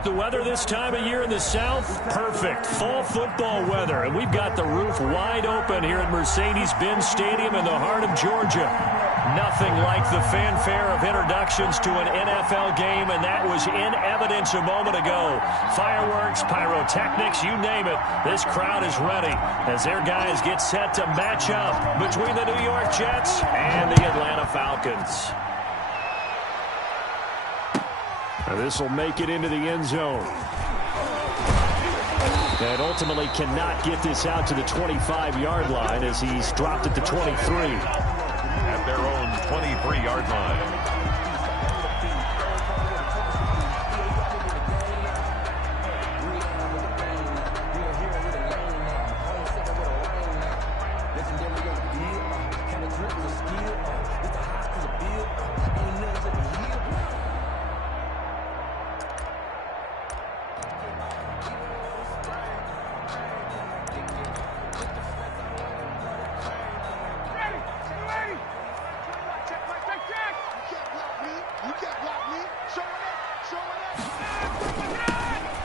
Like the weather this time of year in the South? Perfect. Fall football weather. And we've got the roof wide open here at Mercedes-Benz Stadium in the heart of Georgia. Nothing like the fanfare of introductions to an NFL game, and that was in evidence a moment ago. Fireworks, pyrotechnics, you name it. This crowd is ready as their guys get set to match up between the New York Jets and the Atlanta Falcons. This will make it into the end zone. And ultimately cannot get this out to the 25-yard line as he's dropped at the 23. At their own 23-yard line.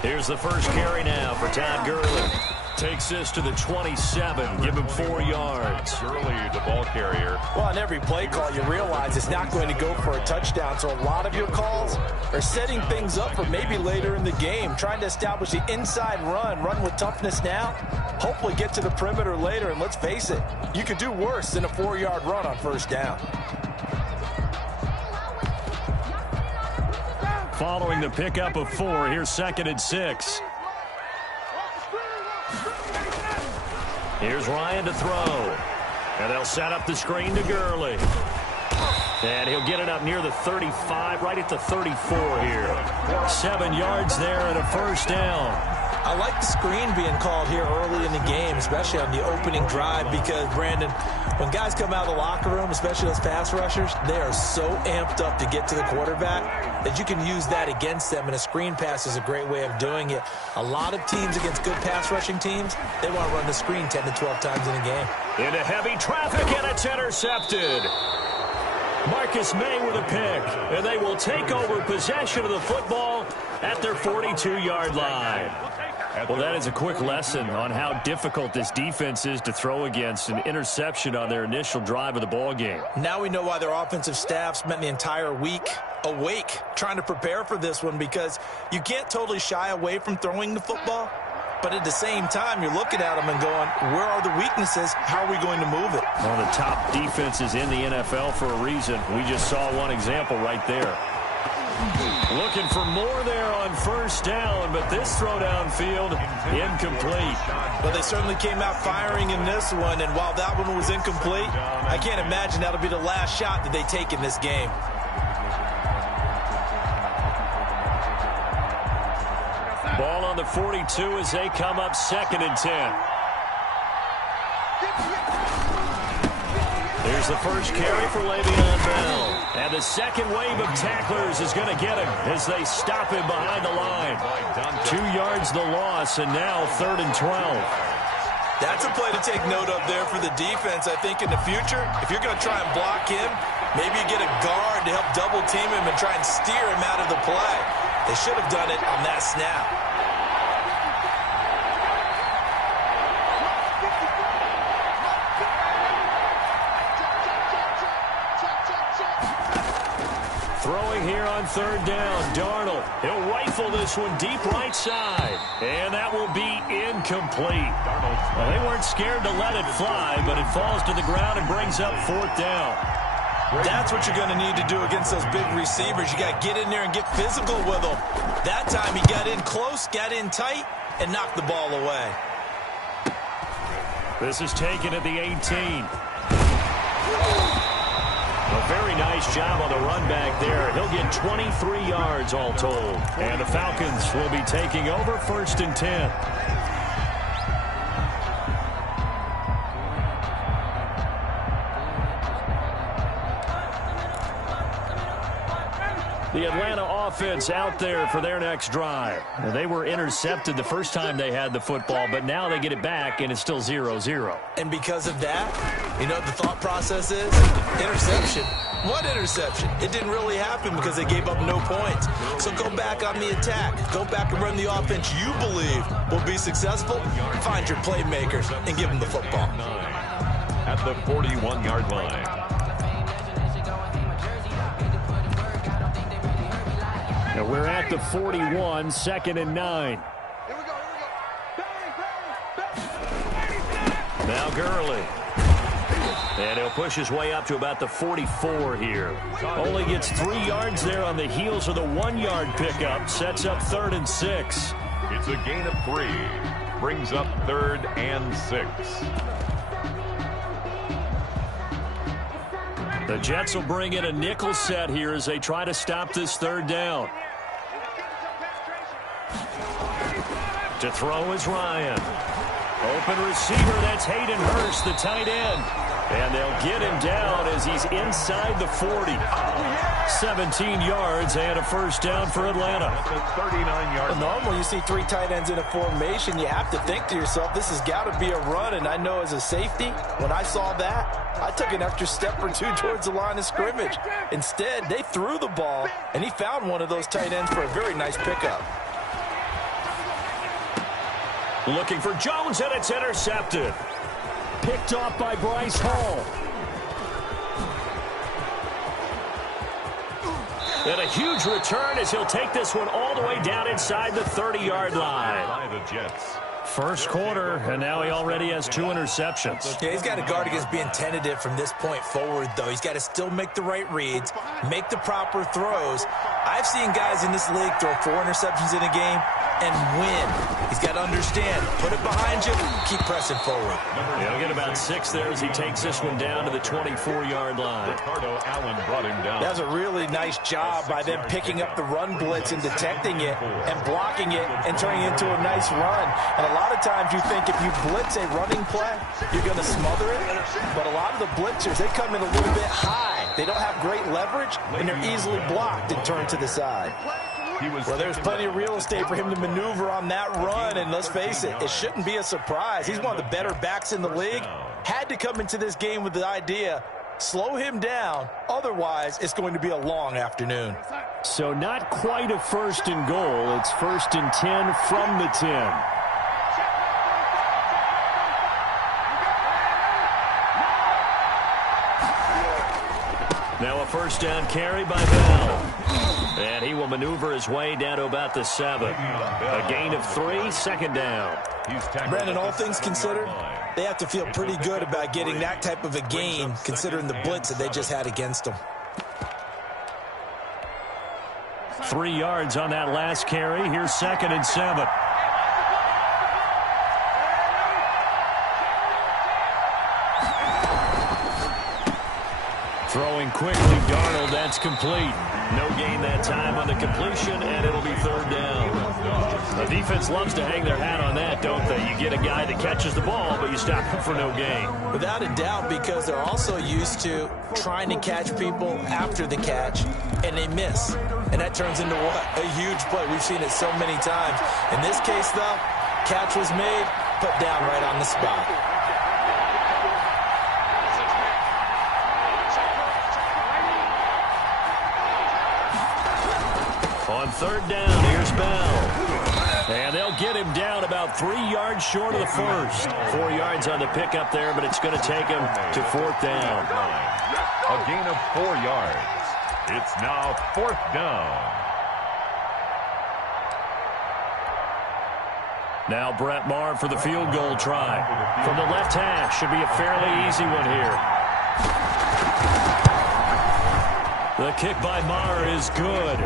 Here's the first carry now for Todd Gurley. Takes this to the 27. Give him 4 yards. Gurley, the ball carrier. Well, on every play call, you realize it's not going to go for a touchdown. So a lot of your calls are setting things up for maybe later in the game, trying to establish the inside run with toughness now. Hopefully get to the perimeter later. And let's face it, you could do worse than a 4-yard run on first down. Following the pickup of 4, here's 2nd and 6. Here's Ryan to throw. And they'll set up the screen to Gurley. And he'll get it up near the 35, right at the 34 here. 7 yards there and a first down. I like the screen being called here early in the game, especially on the opening drive, because, Brandon, when guys come out of the locker room, especially those pass rushers, they are so amped up to get to the quarterback that you can use that against them, and a screen pass is a great way of doing it. A lot of teams against good pass rushing teams, they want to run the screen 10 to 12 times in a game. Into heavy traffic, and it's intercepted. Marcus May with a pick, and they will take over possession of the football at their 42-yard line. Well, that is a quick lesson on how difficult this defense is to throw against. An interception on their initial drive of the ball game. Now we know why their offensive staff spent the entire week awake trying to prepare for this one, because you can't totally shy away from throwing the football. But at the same time, you're looking at them and going, where are the weaknesses? How are we going to move it? One of the top defenses in the NFL for a reason. We just saw one example right there. Looking for more there on first down, but this throw downfield, incomplete. Well, they certainly came out firing in this one, and while that one was incomplete, I can't imagine that'll be the last shot that they take in this game. Ball on the 42 as they come up 2nd and 10. Here's the first carry for Le'Veon Bell. And the second wave of tacklers is going to get him as they stop him behind the line. 2 yards the loss, and now 3rd and 12. That's a play to take note of there for the defense. I think in the future, if you're going to try and block him, maybe you get a guard to help double team him and try and steer him out of the play. They should have done it on that snap. Throwing here on 3rd down, Darnold. He'll rifle this one deep right side. And that will be incomplete. Well, they weren't scared to let it fly, but it falls to the ground and brings up 4th down. That's what you're going to need to do against those big receivers. You got to get in there and get physical with them. That time he got in close, got in tight, and knocked the ball away. This is taken at the 18. A very nice job on the run back there. He'll get 23 yards all told. And the Falcons will be taking over 1st and 10. The Atlanta offense out there for their next drive. Well, they were intercepted the first time they had the football, but now they get it back, and it's still 0-0. And because of that, you know what the thought process is? Interception. What interception? It didn't really happen because they gave up no points. So go back on the attack. Go back and run the offense you believe will be successful. Find your playmakers and give them the football. At the 41-yard line. Now we're at the 41, 2nd and 9. Now Gurley. And he'll push his way up to about the 44 here. Only gets 3 yards there on the heels of the 1-yard pickup. Sets up 3rd and 6. It's a gain of 3. Brings up 3rd and 6. The Jets will bring in a nickel set here as they try to stop this 3rd down. To throw is Ryan. Open receiver, that's Hayden Hurst, the tight end. And they'll get him down as he's inside the 40. 17 yards and a first down for Atlanta. 39-yard. Normally you see 3 tight ends in a formation, you have to think to yourself, this has got to be a run. And I know as a safety, when I saw that, I took an extra step or 2 towards the line of scrimmage. Instead, they threw the ball, and he found one of those tight ends for a very nice pickup. Looking for Jones, and it's intercepted. Picked off by Bryce Hall. And a huge return as he'll take this one all the way down inside the 30-yard line. By the Jets. First quarter, and now he already has 2 interceptions. Yeah, he's got to guard against being tentative from this point forward, though. He's got to still make the right reads, make the proper throws. I've seen guys in this league throw 4 interceptions in a game and win. He's got to understand, put it behind you, keep pressing forward. He'll get about 6 there as he takes this one down to the 24-yard line. Ricardo Allen brought him down. That was a really nice job by them picking up the run blitz and detecting it and blocking it and turning it into a nice run. And a lot of times you think if you blitz a running play, you're going to smother it. But a lot of the blitzers, they come in a little bit high. They don't have great leverage, and they're easily blocked and turned to the side. Well, there's plenty of real estate for him to maneuver on that run, and let's face it, it shouldn't be a surprise. He's one of the better backs in the league. Had to come into this game with the idea, slow him down, otherwise it's going to be a long afternoon. So not quite a 1st and goal. It's 1st and 10 from the 10. Now a first down carry by Bell. And he will maneuver his way down to about the 7. A gain of 3, 2nd down. Brandon, all things considered, they have to feel pretty good about getting that type of a gain, considering the blitz that they just had against them. 3 yards on that last carry. Here's 2nd and 7. Throwing quickly, Darnold, that's complete. No gain that time on the completion, and it'll be 3rd down. The defense loves to hang their hat on that, don't they? You get a guy that catches the ball, but you stop him for no gain. Without a doubt, because they're also used to trying to catch people after the catch, and they miss. And that turns into what? A huge play. We've seen it so many times. In this case, though, catch was made, put down right on the spot. On 3rd down, here's Bell. And they'll get him down about 3 yards short of the 1st. 4 yards on the pickup there, but it's going to take him to 4th down. A gain of 4 yards. It's now 4th down. Now Brett Maher for the field goal try. From the left hash, should be a fairly easy one here. The kick by Maher is good.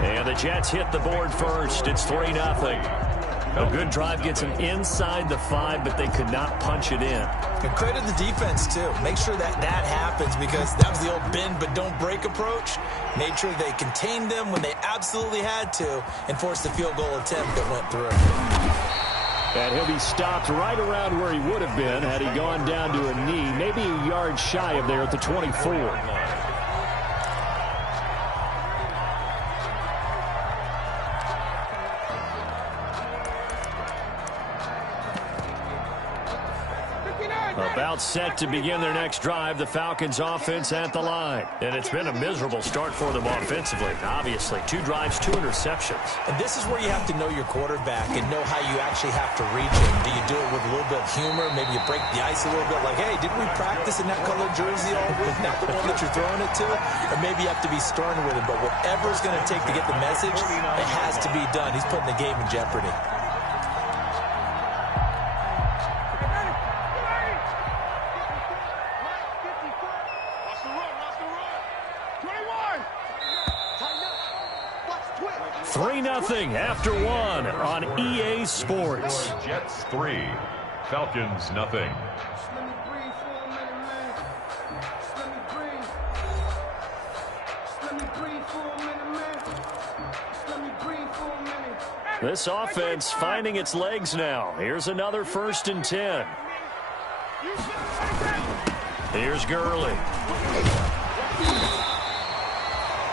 And the Jets hit the board first. It's 3-0. A good drive gets them inside the 5, but they could not punch it in. And credit the defense, too. Make sure that happens, because that was the old bend but don't break approach. Made sure they contained them when they absolutely had to and forced the field goal attempt that went through. And he'll be stopped right around where he would have been had he gone down to a knee, maybe a yard shy of there at the 24. About set to begin their next drive, the Falcons offense at the line. And it's been a miserable start for them offensively, obviously. 2 drives, 2 interceptions. And this is where you have to know your quarterback and know how you actually have to reach him. Do you do it with a little bit of humor? Maybe you break the ice a little bit like, hey, didn't we practice in that colored jersey all week? Not the one that you're throwing it to? Or maybe you have to be stern with him. But whatever it's going to take to get the message, it has to be done. He's putting the game in jeopardy. Nothing after 1 on EA Sports. Jets 3, Falcons nothing. This offense finding its legs now. Here's another 1st and 10. Here's Gurley.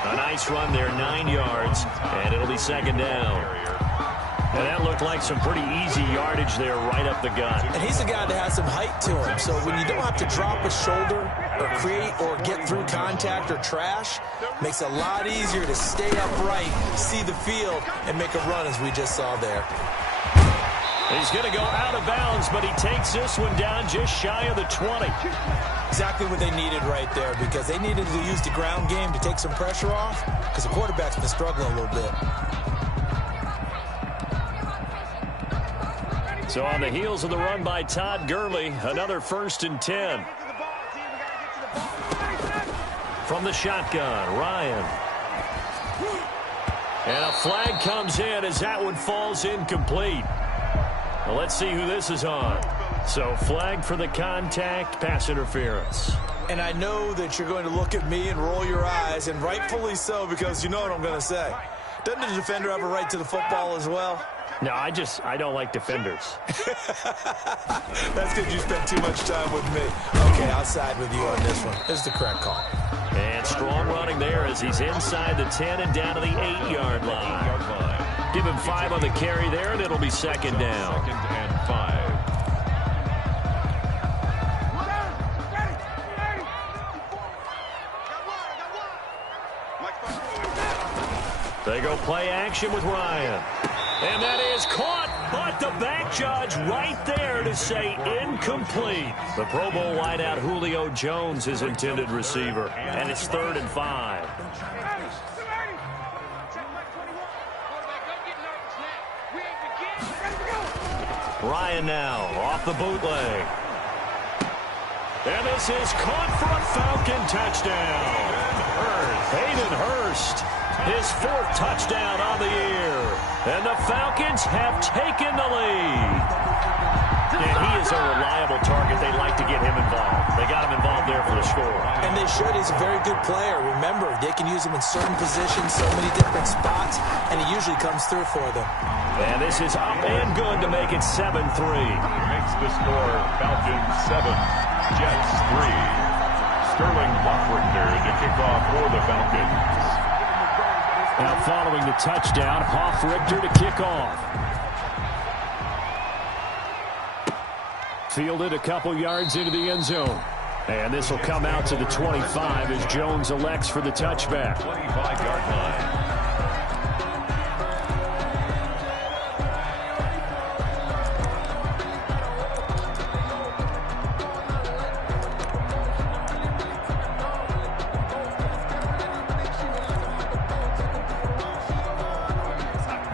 A nice run there, 9 yards, and it'll be 2nd down. And that looked like some pretty easy yardage there right up the gut. And he's a guy that has some height to him, so when you don't have to drop a shoulder or create or get through contact or trash, makes it a lot easier to stay upright, see the field, and make a run as we just saw there. He's going to go out of bounds, but he takes this one down just shy of the 20. Exactly what they needed right there, because they needed to use the ground game to take some pressure off, because the quarterback's been struggling a little bit. So on the heels of the run by Todd Gurley, another 1st and 10. From the shotgun, Ryan. And a flag comes in as that one falls incomplete. Well, let's see who this is on. So flag for the contact, pass interference. And I know that you're going to look at me and roll your eyes, and rightfully so, because you know what I'm going to say. Doesn't the defender have a right to the football as well? No, I don't like defenders. That's because you spent too much time with me. Okay, I'll side with you on this one. This is the correct call. And strong running there as he's inside the 10 and down to the 8-yard line. Give him 5 on the carry there, and it'll be 2nd down. 2nd and 5. They go play action with Ryan. And that is caught, but the back judge right there to say incomplete. The Pro Bowl wideout Julio Jones, his intended receiver. And it's 3rd and 5. Ryan now off the bootleg. And this is caught for a Falcon touchdown. Hayden Hurst, his 4th touchdown on the year. And the Falcons have taken the lead. And he is a reliable target. They like to get him involved. They got him involved there for the score. And they should. He's a very good player. Remember, they can use him in certain positions, so many different spots, and he usually comes through for them. And this is up and good to make it 7-3. Makes the score Falcons 7, Jets 3. Sterling Hoffrichter to kick off for the Falcons. Now following the touchdown, Hoffrichter to kick off. Fielded a couple yards into the end zone. And this will come out to the 25 as Jones elects for the touchback. 25-yard line.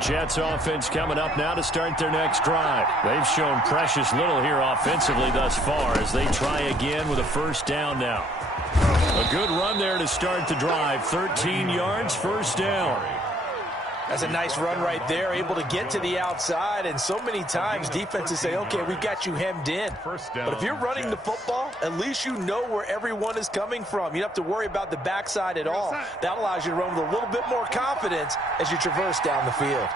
Jets offense coming up now to start their next drive. They've shown precious little here offensively thus far as they try again with a 1st down now. A good run there to start the drive. 13 yards, 1st down. That's a nice run right there, able to get to the outside, and so many times defenses say, okay, we've got you hemmed in. But if you're running the football, at least you know where everyone is coming from. You don't have to worry about the backside at all. That allows you to run with a little bit more confidence as you traverse down the field.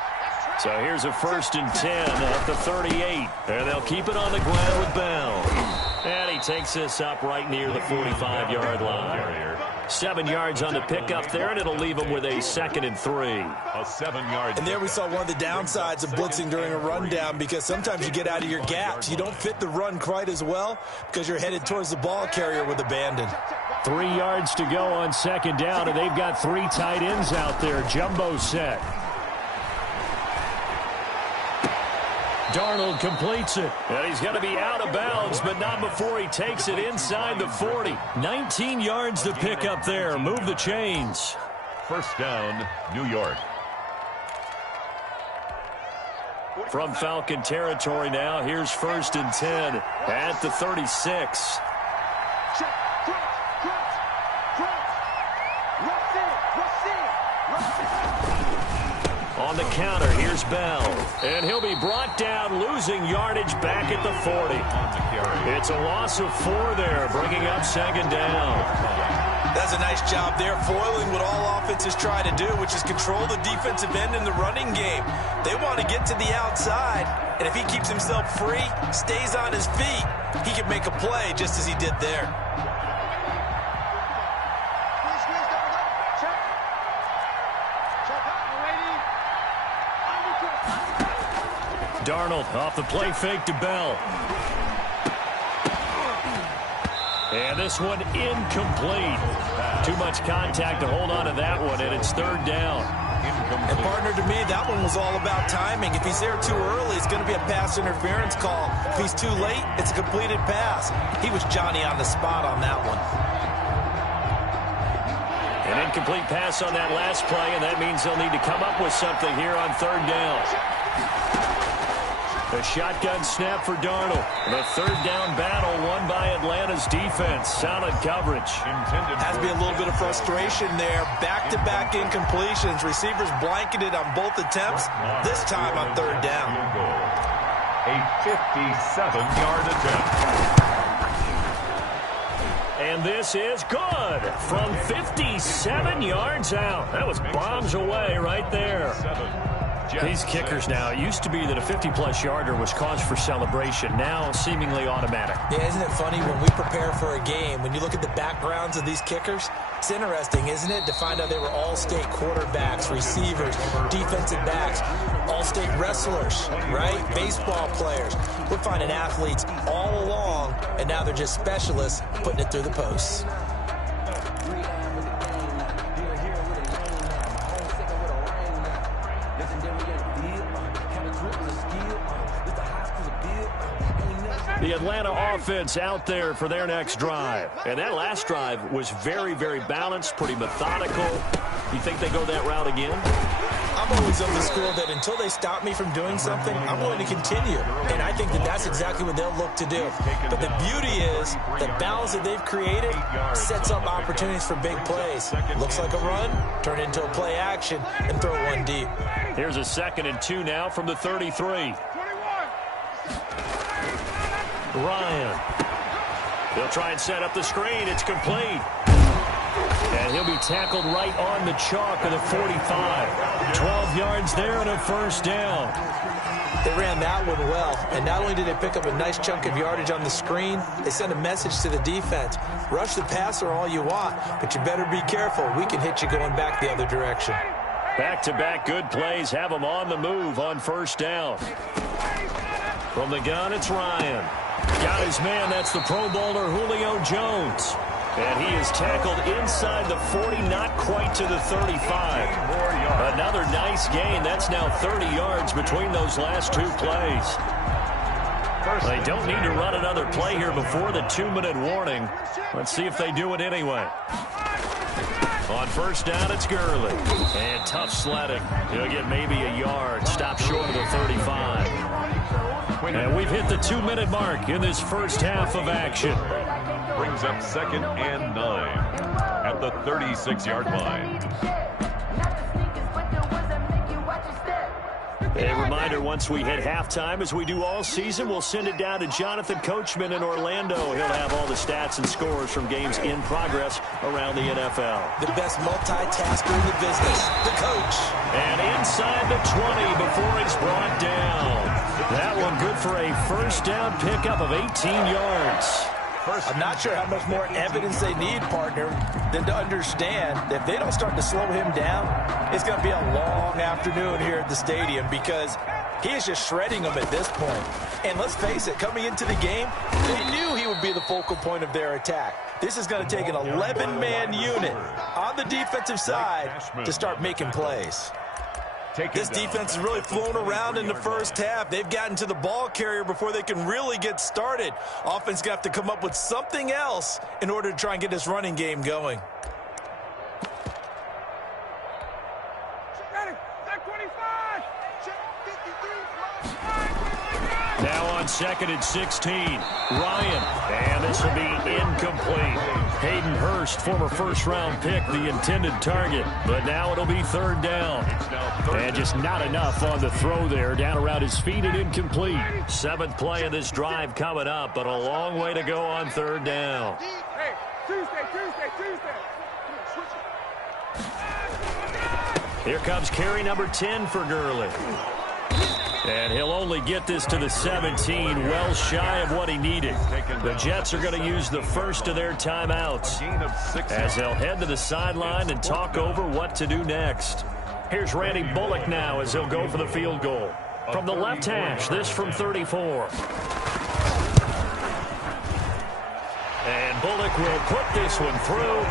So here's a 1st and 10 at the 38. And they'll keep it on the ground with Bell. And he takes this up right near the 45-yard line. 7 yards on the pickup there, and it'll leave him with a 2nd and 3. A 7-yard. And there we saw one of the downsides of blitzing during a rundown, because sometimes you get out of your gaps. You don't fit the run quite as well because you're headed towards the ball carrier with abandon. 3 yards to go on 2nd down, and they've got 3 tight ends out there. Jumbo set. Darnold completes it. And he's going to be out of bounds, but not before he takes it inside the 40. 19 yards to pick up there. Move the chains. First down, New York. From Falcon territory now, here's 1st and 10 at the 36. On the counter, here's Bell. And he'll be brought down, losing yardage back at the 40. It's a loss of 4 there, bringing up 2nd down. That's a nice job there, foiling what all offenses try to do, which is control the defensive end in the running game. They want to get to the outside, and if he keeps himself free, stays on his feet, he can make a play just as he did there. Darnold off the play fake to Bell. And this one incomplete. Too much contact to hold on to that one, and it's 3rd down. And partner, to me, that one was all about timing. If he's there too early, it's going to be a pass interference call. If he's too late, it's a completed pass. He was Johnny on the spot on that one. An incomplete pass on that last play, and that means they'll need to come up with something here on 3rd down. A shotgun snap for Darnold. The 3rd down battle won by Atlanta's defense. Solid coverage. Has to be a little bit of frustration there. Back-to-back incompletions. Receivers blanketed on both attempts. This time on 3rd down. A 57-yard attempt. And this is good from 57 yards out. That was bombs away right there. These kickers now, it used to be that a 50-plus yarder was cause for celebration. Now seemingly automatic. Yeah, isn't it funny when we prepare for a game, when you look at the backgrounds of these kickers, it's interesting, isn't it, to find out they were all-state quarterbacks, receivers, defensive backs, all-state wrestlers, right? Baseball players. We're finding athletes all along, and now they're just specialists putting it through the posts. The Atlanta offense out there for their next drive. And that last drive was very, very balanced, pretty methodical. You think they go that route again? I'm always of the school that until they stop me from doing something, I'm going to continue. And I think that that's exactly what they'll look to do. But the beauty is the balance that they've created sets up opportunities for big plays. Looks like a run, turn into a play action, and throw one deep. Here's a 2nd and 2 now from the 33. Ryan. They'll try and set up the screen. It's complete. And he'll be tackled right on the chalk of the 45. 12 yards there and a 1st down. They ran that one well. And not only did they pick up a nice chunk of yardage on the screen, they sent a message to the defense. Rush the passer all you want, but you better be careful. We can hit you going back the other direction. Back-to-back good plays have them on the move on 1st down. From the gun, it's Ryan. Got his man, that's the Pro Bowler Julio Jones. And he is tackled inside the 40, not quite to the 35. Another nice gain. That's now 30 yards between those last 2 plays. They don't need to run another play here before the 2-minute warning. Let's see if they do it anyway. On 1st down, it's Gurley. And tough sledding. He'll get maybe a yard. Stop short of the 35. And we've hit the 2-minute mark in this first half of action. Brings up 2nd and 9 at the 36-yard line. A reminder, once we hit halftime, as we do all season, we'll send it down to Jonathan Coachman in Orlando. He'll have all the stats and scores from games in progress around the NFL. The best multitasker in the business, the coach. And inside the 20 before he's brought down. That one good for a 1st down pickup of 18 yards. I'm not sure how much more evidence they need, partner, than to understand that if they don't start to slow him down, it's going to be a long afternoon here at the stadium because he is just shredding them at this point. And let's face it, coming into the game, they knew he would be the focal point of their attack. This is going to take an 11-man unit on the defensive side to start making plays. This defense has really flown around in the first half. They've gotten to the ball carrier before they can really get started. Offense going to have to come up with something else in order to try and get this running game going. Now on 2nd and 16, Ryan, and this will be incomplete. Hayden Hurst, former first-round pick, the intended target, but now it'll be 3rd down. And just not enough on the throw there, down around his feet and incomplete. 7th play of this drive coming up, but a long way to go on 3rd down. Hey, Tuesday. Here comes carry number 10 for Gurley. And he'll only get this to the 17, well shy of what he needed. The Jets are going to use the first of their timeouts as they'll head to the sideline and talk over what to do next. Here's Randy Bullock now as he'll go for the field goal. From the left hash, this from 34. And Bullock will put this one through.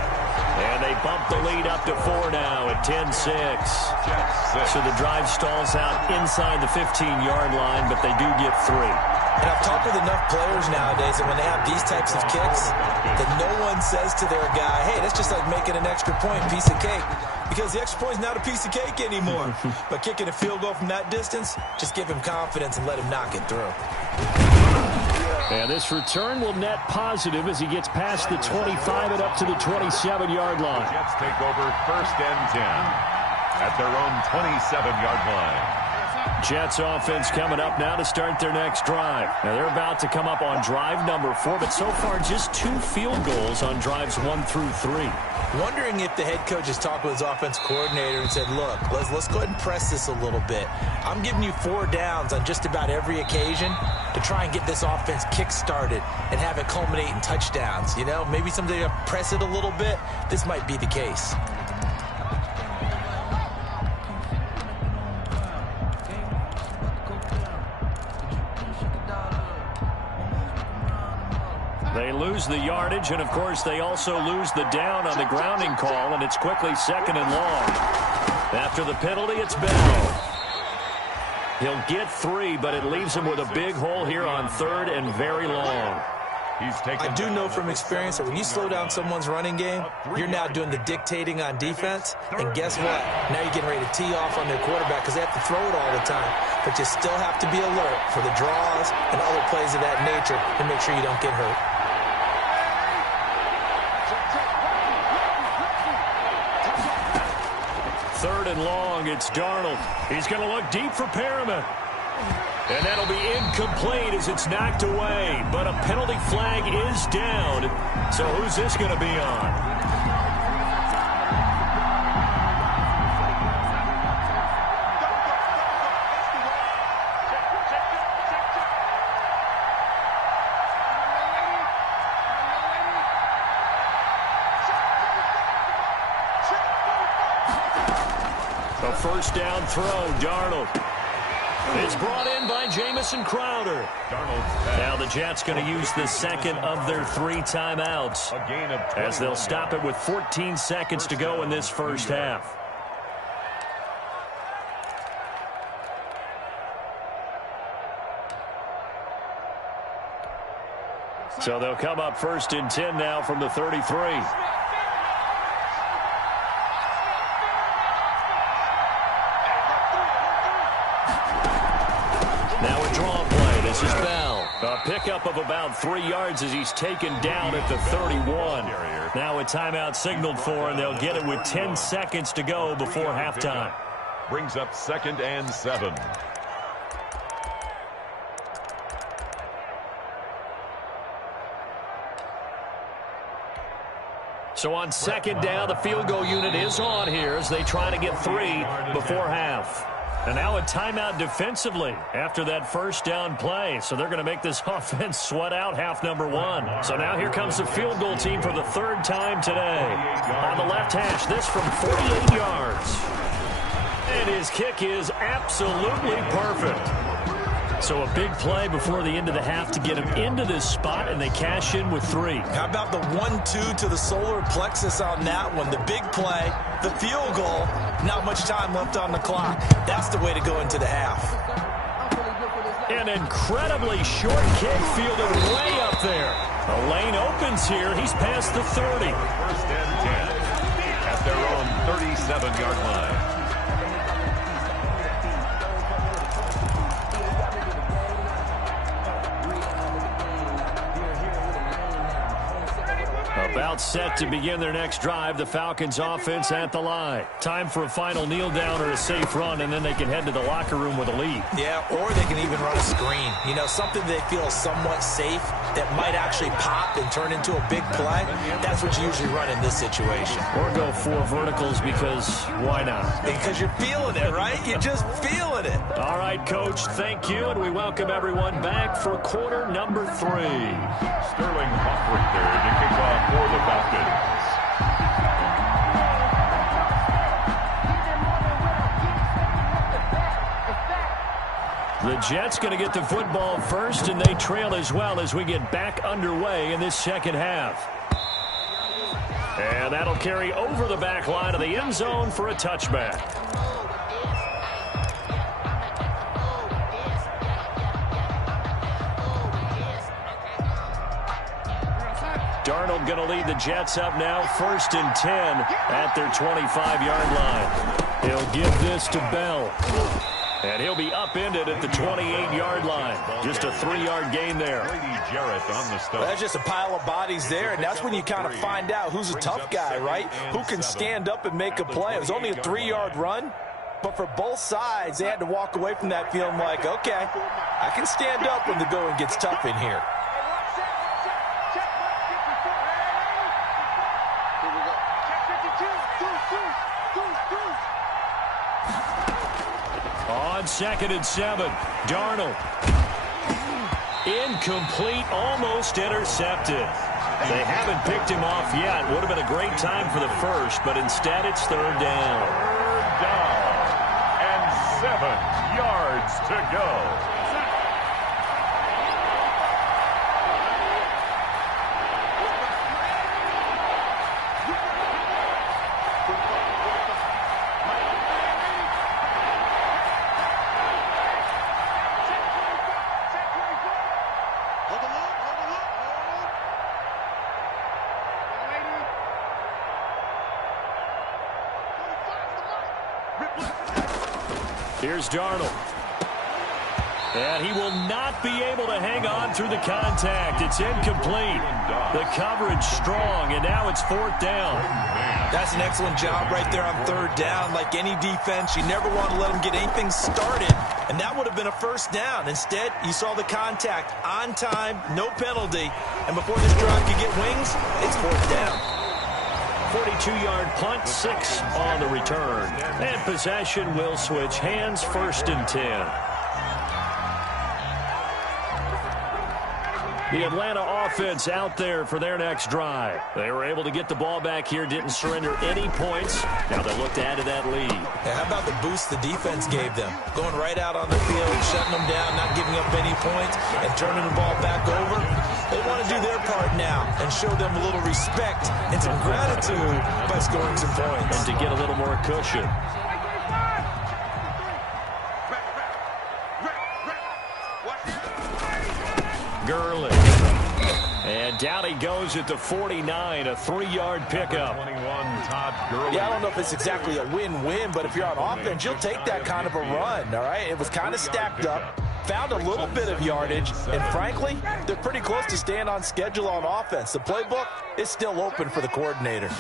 And they bump the lead up to 4 now at 10-6. So the drive stalls out inside the 15-yard line, but they do get 3. And I've talked with enough players nowadays that when they have these types of kicks, that no one says to their guy, hey, that's just like making an extra point, piece of cake. Because the extra point is not a piece of cake anymore. But kicking a field goal from that distance, just give him confidence and let him knock it through. And this return will net positive as he gets past the 25 and up to the 27-yard line. Jets take over 1st and 10 at their own 27-yard line. Jets offense coming up now to start their next drive. Now they're about to come up on drive number 4, but so far just 2 field goals on drives 1 through 3. Wondering if the head coach has talked with his offense coordinator and said, look, let's go ahead and press this a little bit. I'm giving you 4 downs on just about every occasion to try and get this offense kick-started and have it culminate in touchdowns. You know, maybe someday you press it a little bit. This might be the case. They lose the yardage, and, of course, they also lose the down on the grounding call, and it's quickly 2nd and long. After the penalty, it's Bell. He'll get 3, but it leaves him with a big hole here on 3rd and very long. I do know from experience that when you slow down someone's running game, you're now doing the dictating on defense. And guess what? Now you're getting ready to tee off on their quarterback because they have to throw it all the time. But you still have to be alert for the draws and other plays of that nature to make sure you don't get hurt. Third and long, it's Darnold. He's going to look deep for Perriman. And that'll be incomplete as it's knocked away. But a penalty flag is down. So who's this going to be on? A first down throw, Darnold. It's brought in by Jamison Crowder. Now the Jets going to use the second of their 3 timeouts as they'll stop it with 14 seconds to go in this first half. So they'll come up 1st and 10 now from the 33. Now a draw play. This is Bell. A pickup of about 3 yards as he's taken down at the 31. Now a timeout signaled for, and they'll get it with 10 seconds to go before halftime. Brings up 2nd and 7. So on 2nd down, the field goal unit is on here as they try to get 3 before half. And now a timeout defensively after that first down play. So they're going to make this offense sweat out half number one. So now here comes the field goal team for the third time today. On the left hash, this from 48 yards. And his kick is absolutely perfect. So a big play before the end of the half to get him into this spot, and they cash in with 3. How about the 1-2 to the solar plexus on that one? The big play, the field goal, not much time left on the clock. That's the way to go into the half. An incredibly short kick fielded way up there. A lane opens here. He's past the 30. First and 10 at their own 37-yard line. About set to begin their next drive. The Falcons offense at the line. Time for a final kneel down or a safe run, and then they can head to the locker room with a lead. Yeah, or they can even run a screen. You know, something they feel somewhat safe that might actually pop and turn into a big play. That's what you usually run in this situation. Or go 4 verticals because why not? Because you're feeling it, right? You're just feeling it. All right, Coach, thank you, and we welcome everyone back for quarter number 3. Sterling Hoffrichter to kick off for the Falcons. The Jets going to get the football first, and they trail as well as we get back underway in this second half. And that'll carry over the back line of the end zone for a touchback. Darnold going to lead the Jets up now, 1st and 10 at their 25-yard line. He'll give this to Bell. And he'll be upended at the 28-yard line. Just a 3-yard gain there. Well, that's just a pile of bodies there, and that's when you kind of find out who's a tough guy, right? Who can stand up and make a play. It was only a 3-yard run, but for both sides, they had to walk away from that feeling like, okay, I can stand up when the going gets tough in here. On 2nd and 7, Darnold. Incomplete, almost intercepted. They haven't picked him off yet. Would have been a great time for the first, but instead it's 3rd down. 3rd down and 7 yards to go. Here's Darnold. And he will not be able to hang on through the contact. It's incomplete. The coverage strong, and now it's 4th down. That's an excellent job right there on 3rd down. Like any defense, you never want to let them get anything started, and that would have been a 1st down. Instead, you saw the contact on time, no penalty, and before this drive could get wings, it's 4th down. 42-yard punt, 6 on the return. And possession will switch hands, 1st and 10. The Atlanta offense out there for their next drive. They were able to get the ball back here, didn't surrender any points. Now they look to add to that lead. Yeah, how about the boost the defense gave them? Going right out on the field, shutting them down, not giving up any points, and turning the ball back over. They want to do their part now and show them a little respect and some gratitude by scoring some points. And to get a little more cushion. Gurley. And down he goes at the 49, a 3-yard pickup. 21, Todd Gurley. Yeah, I don't know if it's exactly a win-win, but if you're on offense, you'll take that kind of a run, all right? It was kind of stacked up, found a little bit of yardage, and frankly, they're pretty close to staying on schedule on offense. The playbook is still open for the coordinator.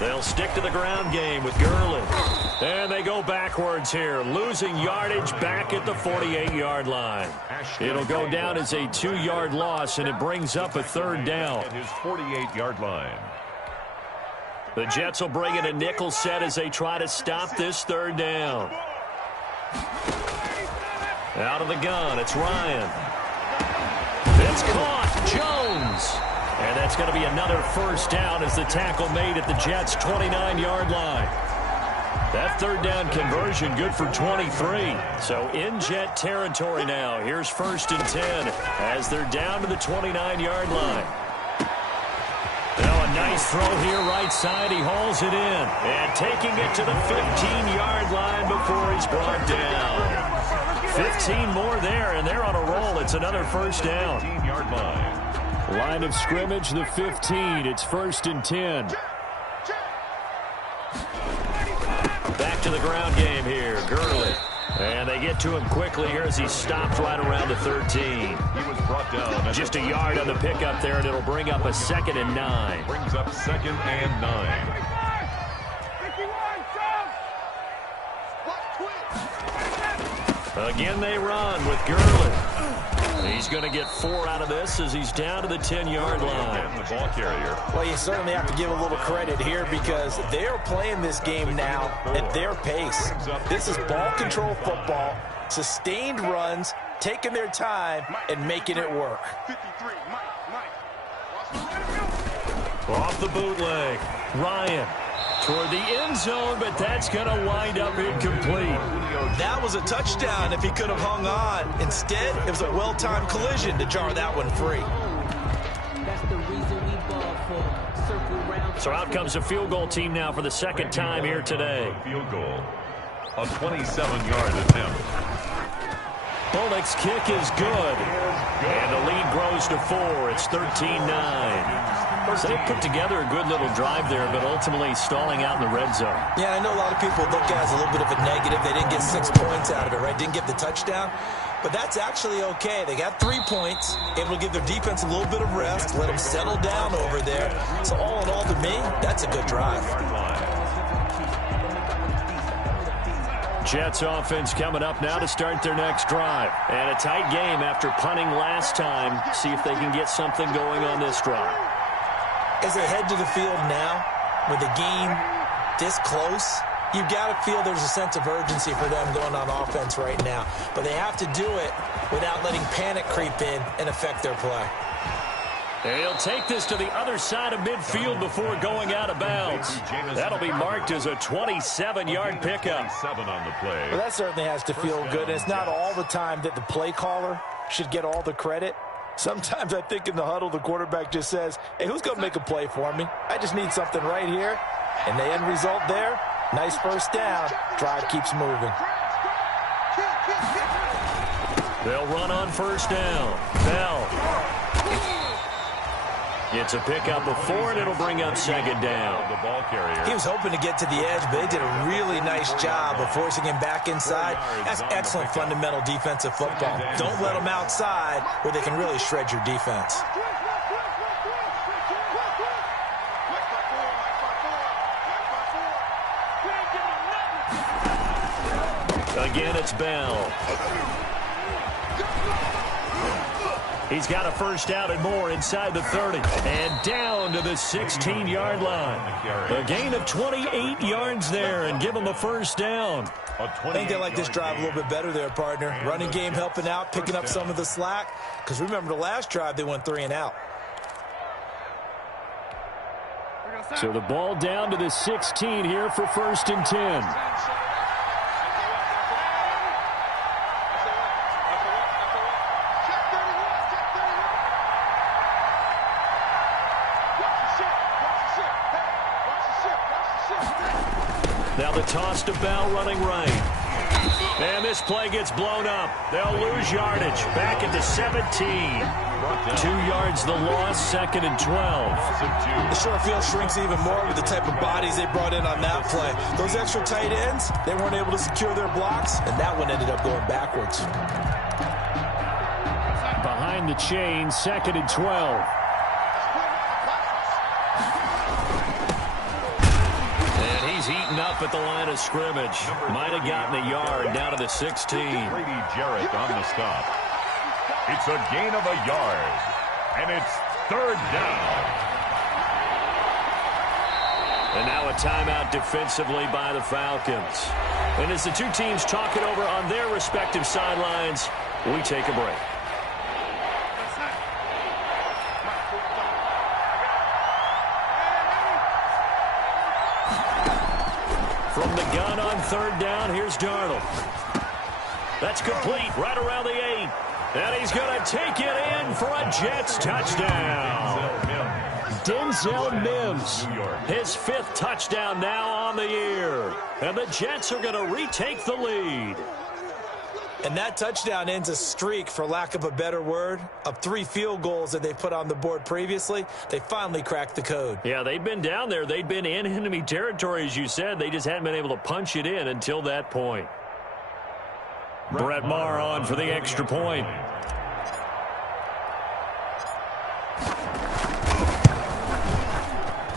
They'll stick to the ground game with Gurley. And they go backwards here, losing yardage back at the 48-yard line. It'll go down as a 2-yard loss, and it brings up a 3rd down. At his 48-yard line. The Jets will bring in a nickel set as they try to stop this 3rd down. Out of the gun, it's Ryan. It's caught, Jones. And that's going to be another first down as the tackle made at the Jets' 29-yard line. That third down conversion good for 23. So in Jet territory now. Here's 1st and 10 as they're down to the 29-yard line. Now a nice throw here right side. He hauls it in. And taking it to the 15-yard line before he's brought down. 15 more there, and they're on a roll. It's another first down. 15-yard line. Line of scrimmage, the 15. It's 1st and 10. Back to the ground game here. Gurley. And they get to him quickly here as he stopped right around the 13. He was brought down. Just a yard on the pickup there, and it'll bring up a 2nd and 9. Brings up 2nd and 9. Again they run with Gurley. He's going to get 4 out of this as he's down to the 10-yard line. The ball carrier. Well, you certainly have to give a little credit here because they're playing this game now at their pace. This is ball control football, sustained runs, taking their time, and making it work. Off the bootleg, Ryan toward the end zone, but that's going to wind up incomplete. That was a touchdown if he could have hung on. Instead, it was a well-timed collision to jar that one free. So out comes a field goal team now for the 2nd time here today. Field goal. A 27-yard attempt. Bullock's kick is good. And the lead grows to 4. It's 13-9. So they put together a good little drive there, but ultimately stalling out in the red zone. Yeah, I know a lot of people look at it as a little bit of a negative. They didn't get 6 points out of it, right? Didn't get the touchdown. But that's actually okay. They got 3 points, able to give their defense a little bit of rest, let them settle down over there. So all in all, to me, that's a good drive. Jets offense coming up now to start their next drive. And a tight game after punting last time. See if they can get something going on this drive. As they head to the field now, with the game this close, you've got to feel there's a sense of urgency for them going on offense right now. But they have to do it without letting panic creep in and affect their play. And he'll take this to the other side of midfield before going out of bounds. That'll be marked as a 27-yard pickup. 7 on the play. Well, that certainly has to feel good. And it's not all the time that the play caller should get all the credit. Sometimes I think in the huddle, the quarterback just says, hey, who's going to make a play for me? I just need something right here. And the end result there, nice first down. Drive keeps moving. They'll run on first down. Bell. It's a pickup of 4, and it'll bring up 2nd down. The ball carrier. He was hoping to get to the edge, but they did a really nice job of forcing him back inside. That's excellent fundamental defensive football. Don't let them outside where they can really shred your defense. Again, it's Bell. He's got a first down and more inside the 30. And down to the 16-yard line. A gain of 28 yards there and give him a first down. I think they like this drive a little bit better there, partner. Running game helping out, picking up some of the slack. Because remember, the last drive, they went 3 and out. So the ball down to the 16 here for 1st and 10. Now the toss to Bell running right. And this play gets blown up. They'll lose yardage. Back at the 17. 2 yards the loss, 2nd and 12. The short field shrinks even more with the type of bodies they brought in on that play. Those extra tight ends, they weren't able to secure their blocks, and that one ended up going backwards. Behind the chain, 2nd and 12. Eaten up at the line of scrimmage. Might have gotten a yard down to the 16. Brady Jarrett on the stop. It's a gain of a yard. And it's 3rd down. And now a timeout defensively by the Falcons. And as the two teams talk it over on their respective sidelines, we take a break. From the gun on third down, here's Darnold. That's complete right around the 8. And he's going to take it in for a Jets touchdown. Denzel Mims, his 5th touchdown now on the year. And the Jets are going to retake the lead. And that touchdown ends a streak, for lack of a better word, of 3 field goals that they put on the board previously. They finally cracked the code. Yeah, they've been down there. They'd been in enemy territory, as you said. They just hadn't been able to punch it in until that point. Brett Maher on for the extra point.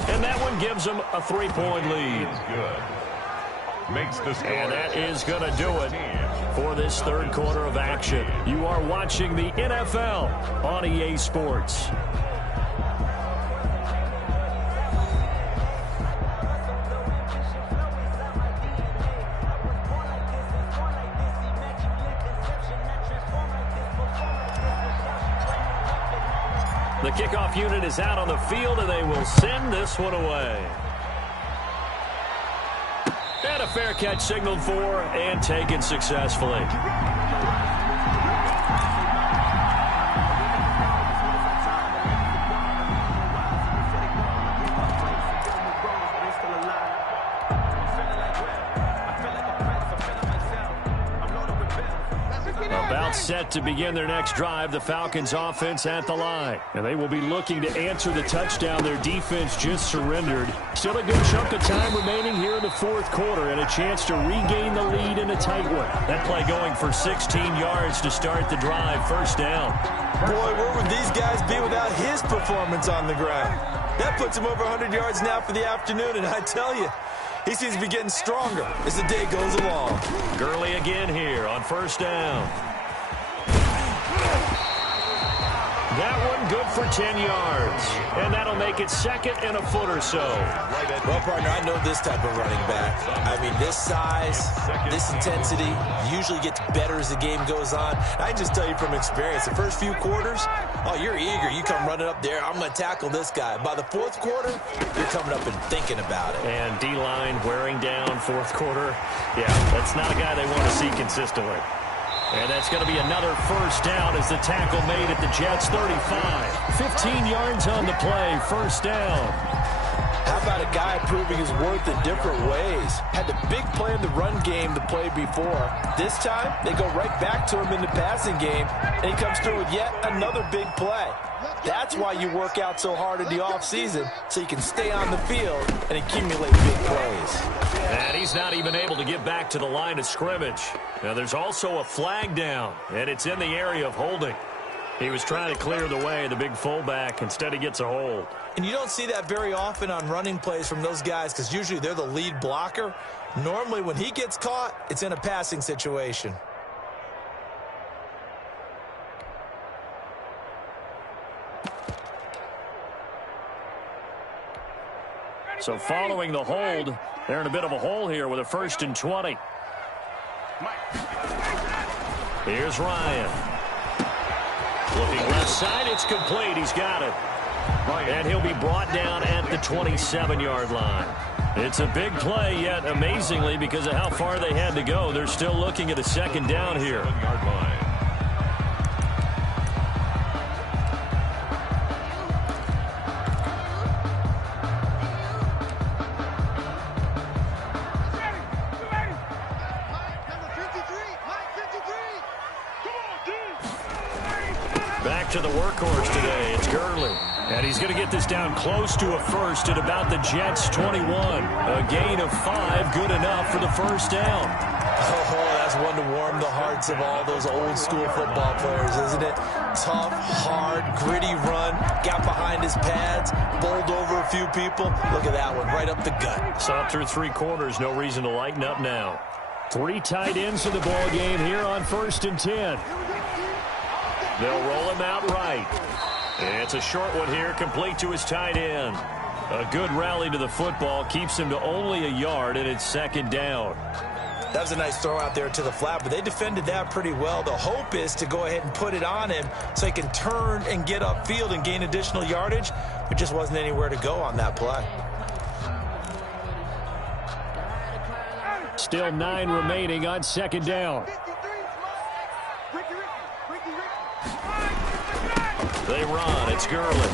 And that one gives them a 3-point lead. Makes the score. And that is going to do it for this third quarter of action. You are watching the NFL on EA Sports. The kickoff unit is out on the field, and they will send this one away. And a fair catch signaled for and taken successfully. About set to begin their next drive, the Falcons offense at the line. And they will be looking to answer the touchdown their defense just surrendered. Still a good chunk of time remaining here in the fourth quarter and a chance to regain the lead in a tight one. That play going for 16 yards to start the drive, first down. Boy, where would these guys be without his performance on the ground? That puts him over 100 yards now for the afternoon, and I tell you, he seems to be getting stronger as the day goes along. Gurley again here on first down. That one good for 10 yards. And that'll make it second and a foot or so. Well, partner, I know this type of running back. I mean, this size, this intensity usually gets better as the game goes on. I can just tell you from experience, the first few quarters, oh, you're eager. You come running up there, I'm going to tackle this guy. By the fourth quarter, you're coming up and thinking about it. And D-line wearing down fourth quarter. Yeah, that's not a guy they want to see consistently. And that's going to be another first down as the tackle made at the Jets' 35. 15 yards on the play, first down. How about a guy proving his worth in different ways? Had the big play in the run game the play before. This time, they go right back to him in the passing game, and he comes through with yet another big play. That's why you work out so hard in the offseason, so you can stay on the field and accumulate big plays. And he's not even able to get back to the line of scrimmage. Now, there's also a flag down, and it's in the area of holding. He was trying to clear the way, the big fullback. Instead, he gets a hold. And you don't see that very often on running plays from those guys because usually they're the lead blocker. Normally, when he gets caught, it's in a passing situation. So following the hold, they're in a bit of a hole here with a 1st and 20. Here's Ryan. Looking left side, it's complete. He's got it. And he'll be brought down at the 27-yard line. It's a big play, yet amazingly, because of how far they had to go, they're still looking at a second down here. Back to the workhorse today. It's Gurley. And he's going to get this down close to a first at about the Jets' 21. A gain of 5, good enough for the first down. Oh, that's one to warm the hearts of all those old-school football players, isn't it? Tough, hard, gritty run, got behind his pads, bowled over a few people. Look at that one, right up the gut. So through 3 quarters, no reason to lighten up now. 3 tight ends in the ball game here on 1st and 10. They'll roll him out right. It's a short one here, complete to his tight end. A good rally to the football keeps him to only a yard, and it's second down. That was a nice throw out there to the flat, but they defended that pretty well. The hope is to go ahead and put it on him so he can turn and get upfield and gain additional yardage. There just wasn't anywhere to go on that play. Still 9 remaining on second down. They run. It's Gurley.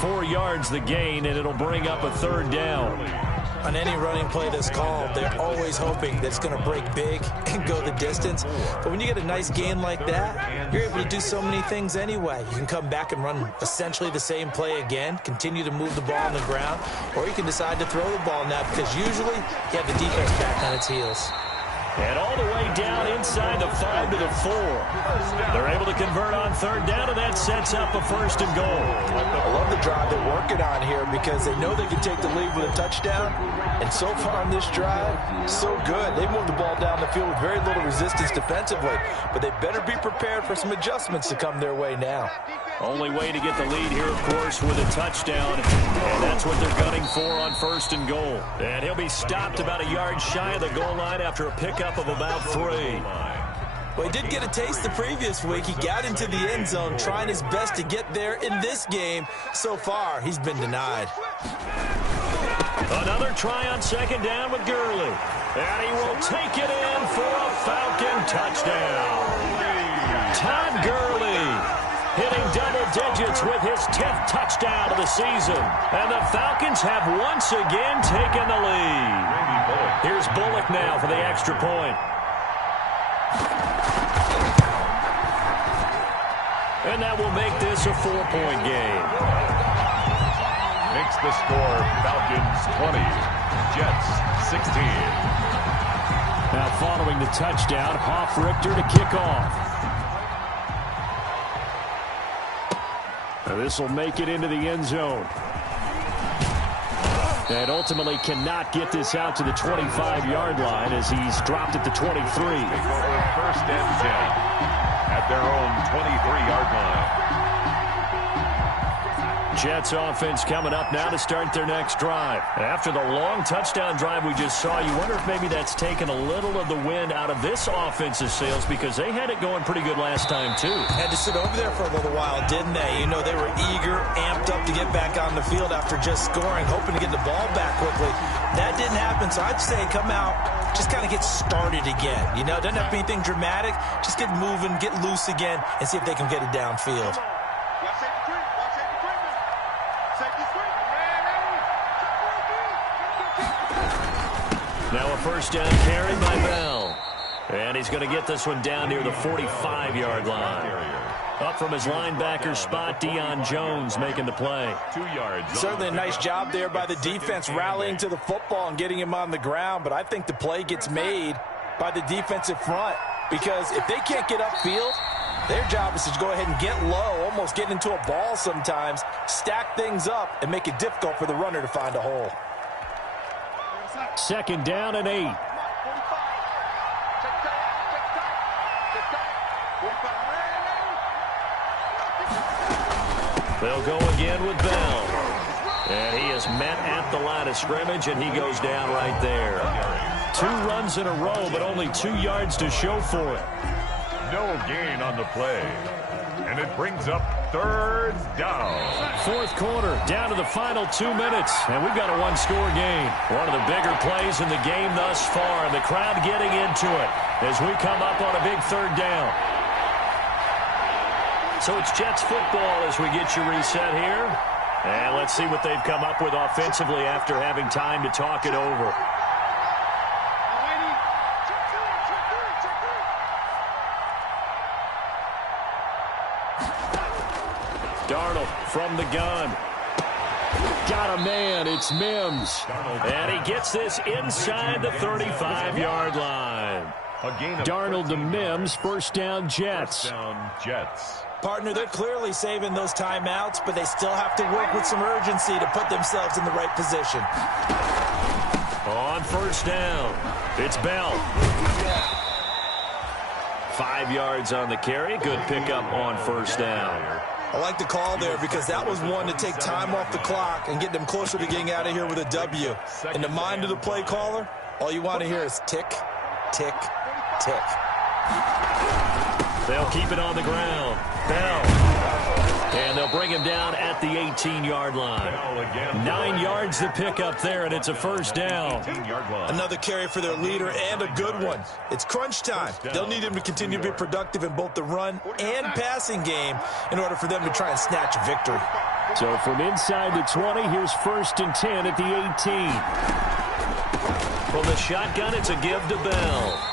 4 yards the gain, and it'll bring up a third down. On any running play that's called, they're always hoping that it's going to break big and go the distance. But when you get a nice gain like that, you're able to do so many things anyway. You can come back and run essentially the same play again, continue to move the ball on the ground, or you can decide to throw the ball now because usually you have the defense back on its heels. And all the way down inside the 5 to the 4. They're able to convert on third down, and that sets up a first and goal. I love the drive they're working on here because they know they can take the lead with a touchdown. And so far on this drive, so good. They moved the ball down the field with very little resistance defensively. But they better be prepared for some adjustments to come their way now. Only way to get the lead here, of course, with a touchdown. And that's what they're gunning for on first and goal. And he'll be stopped about a yard shy of the goal line after a pickup of about 3. Well, he did get a taste the previous week. He got into the end zone trying his best to get there in this game. So far, he's been denied. Another try on second down with Gurley. And he will take it in for a Falcon touchdown. Todd Gurley hitting double digits with his 10th touchdown of the season. And the Falcons have once again taken the lead. Here's Bullock now for the extra point. And that will make this a 4-point game. Makes the score Falcons 20, Jets 16. Now following the touchdown, Hoff-Richter to kick off. This will make it into the end zone. And ultimately cannot get this out to the 25-yard line as he's dropped at the 23. First and 10 at their own 23-yard line. Jets offense coming up now to start their next drive. After the long touchdown drive we just saw, you wonder if maybe that's taken a little of the wind out of this offensive sails because they had it going pretty good last time too. Had to sit over there for a little while, didn't they? You know, they were eager, amped up to get back on the field after just scoring, hoping to get the ball back quickly. That didn't happen, so I'd say come out, just kind of get started again. You know, it doesn't have to be anything dramatic. Just get moving, get loose again, and see if they can get it downfield. Now a first down carry by Bell. And he's going to get this one down near the 45-yard line. Up from his linebacker spot, Deion Jones making the play. 2 yards. Certainly a nice job there by the defense rallying to the football and getting him on the ground. But I think the play gets made by the defensive front because if they can't get upfield, their job is to go ahead and get low, almost get into a ball sometimes, stack things up, and make it difficult for the runner to find a hole. Second down and 8. They'll go again with Bell. And he is met at the line of scrimmage, and he goes down right there. 2 runs in a row, but only 2 yards to show for it. No gain on the play. And it brings up third down. Fourth quarter, down to the final 2 minutes. And we've got a 1-score game. One of the bigger plays in the game thus far. And the crowd getting into it as we come up on a big third down. So it's Jets football as we get you reset here. And let's see what they've come up with offensively after having time to talk it over. Darnold from the gun. Got a man. It's Mims. And he gets this inside the 35-yard line. Darnold to Mims. First down, Jets. Partner, they're clearly saving those timeouts, but they still have to work with some urgency to put themselves in the right position. On first down, it's Bell. 5 yards on the carry. Good pickup on first down. I like the call there because that was one to take time off the clock and get them closer to getting out of here with a W. In the mind of the play caller, All you want to hear is tick, tick, tick. They'll keep it on the ground. Bell. And they'll bring him down at the 18-yard line. 9 yards to pick up there, and it's a first down. Another carry for their leader, and a good one. It's crunch time. They'll need him to continue to be productive in both the run and passing game in order for them to try and snatch a victory. So from inside the 20, here's 1st and 10 at the 18. From the shotgun, it's a give to Bell.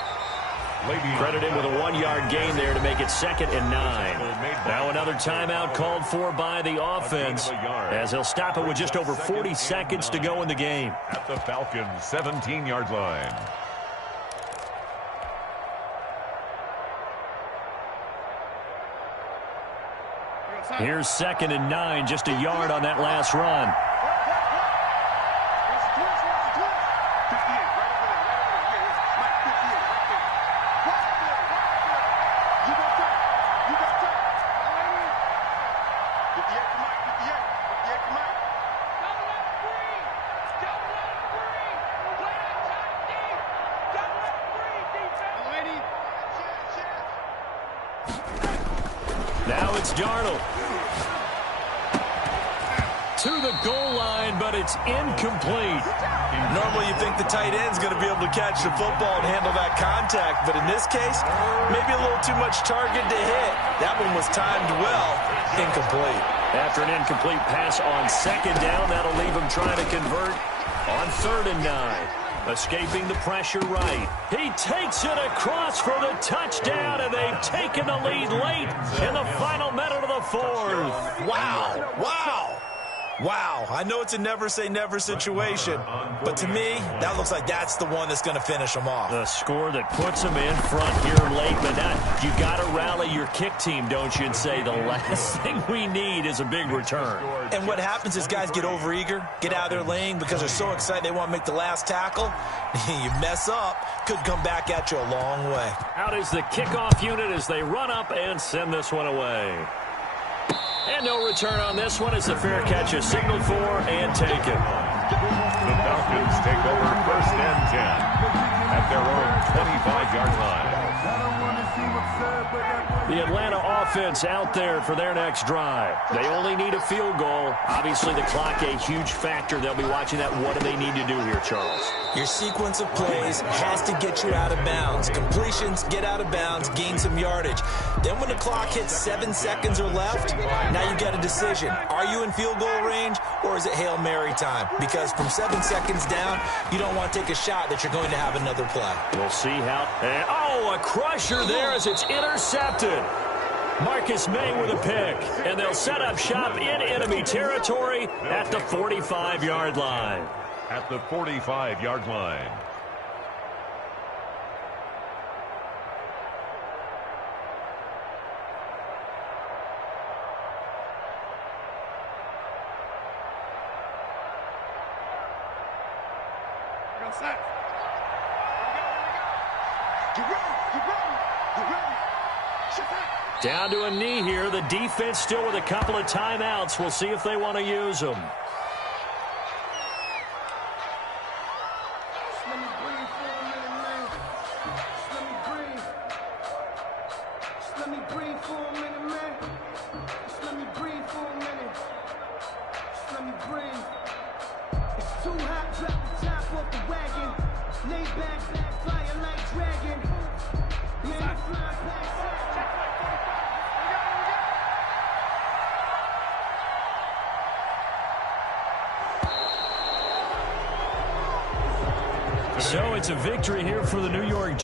Credited with a 1-yard gain there to make it 2nd and 9. Now another timeout called for by the offense, as they'll stop it with just over 40 seconds to go in the game. At the Falcons' 17-yard line. Here's 2nd and 9, just a yard on that last run. Now it's Darnold. To the goal line, but it's incomplete. Normally you think the tight end's going to be able to catch the football and handle that contact, but in this case, maybe a little too much target to hit. That one was timed well. Incomplete. After an incomplete pass on 2nd down, that'll leave him trying to convert on 3rd and 9. Escaping the pressure right. He takes it across for the touchdown, and they've taken the lead late in the final minute of the 4th. Wow. Wow. Wow. I know it's a never-say-never situation, but to me, that looks like that's the one that's going to finish them off. The score that puts them in front here late, but now you got to rally your kick team, don't you, and say the last thing we need is a big return. And what happens is guys get overeager, get out of their lane because they're so excited they want to make the last tackle. You mess up, could come back at you a long way. Out is the kickoff unit as they run up and send this one away. And no return on this one as the fair catch is signaled for and taken. The Falcons take over 1st and 10 at their own 25-yard line. The Atlanta offense out there for their next drive. They only need a field goal. Obviously, the clock a huge factor. They'll be watching that. What do they need to do here, Charles? Your sequence of plays has to get you out of bounds. Completions, get out of bounds, gain some yardage. Then when the clock hits 7 seconds or left, now you got a decision. Are you in field goal range, or is it Hail Mary time? Because from 7 seconds down, you don't want to take a shot that you're going to have another play. We'll see how. And, oh, a crusher there as it's intercepted. Marcus May with a pick, and they'll set up shop in enemy territory at the 45-yard line. At the 45-yard line. Down to a knee here. The defense still with a couple of timeouts. We'll see if they want to use them. So it's a victory here for the New York